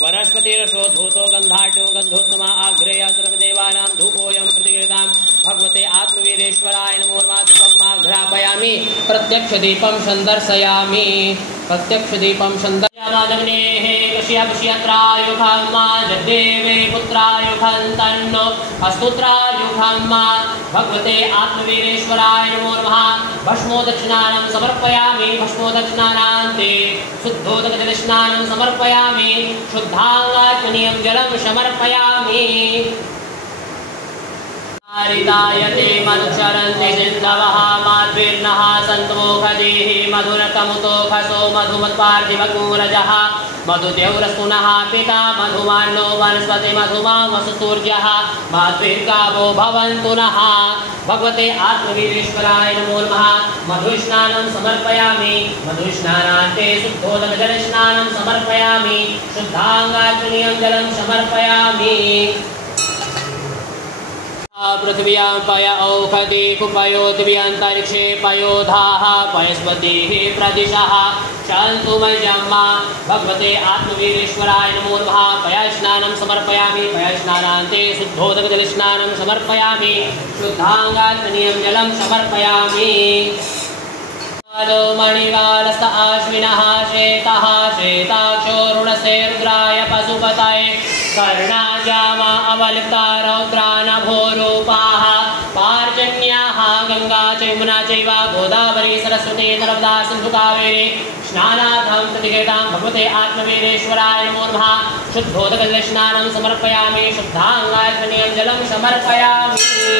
वनस्पतिरशोधूतो गंधाट्यो गंधोत्तमा आग्रेय सर्वदेवानां धूपोऽयं प्रतिगृहीतां भगवते आत्मवीरेश्वराय नमो नमः। धूपं घ्रापयामि प्रत्यक्षदीपं संदर्शयामि प्रत्यक्षदीपं संदर्शयामि कश्यपश्यत्रायुखं जद्देवे पुत्रायुखं तन्नो अस्तुत्रायुखं भगवते आत्मवीरेश्वराय नमो नमः। भस्मोदक्षिणानं समर्पयामि भस्मोदक्षिणानान्ते शुद्धोदकजलस्नानं समर्पयामि शुद्धांगाचनीयं जलं समर्पयामि। हरितायते मधुचरन्ति सिन्धवः माध्वीर्नः सन्तमोखदेः मधुरकमुतोखसो मधुमत्पार्थिवकूरजः मधुदेवरस्तुनः पिता मधुमान्नो वनस्पति मधुमा वसुसूर्यः माध्वीर्गावो भवन्तु नः। भगवते आत्मवीरेश्वराय नमो नमः। मधुस्नानं समर्पयामि मधुस्नानान्ते शुद्धोदकजलस्नानं समर्पयामि शुद्धांगाचनीयं जलं समर्पयामि। पृथिव्यां पय औषधि कुपयोदिव्यन्तरिक्षे पयोधाः पयस्पतिः प्रदिशः शान्तुमयम्मा। भगवते आत्मवीरेश्वराय नमो नमः। पयस्नानं समर्पयामि पयस्नानान्ते शुद्धोदकजलस्नानं समर्पयामि शुद्धांगाचनीयं जलं समर्पयामि। मणिवालस्त आश्विनः श्वेतः श्वेताक्षोरुणसे रुद्राय पशुपतये कर्णाजामा अवलिप्ता रौद्रानभोरूपाः पार्जन्याः गंगा चैमुना चैव गोदावरी सरस्वती नर्मदा सिन्धु कावेरी स्नानार्थं प्रतिगृहीतां भगवते आत्मवीरेश्वराय नमो नमः। शुद्धोदकजलस्नानं समर्पयामि शुद्धांगाचनीयं जलं समर्पयामि।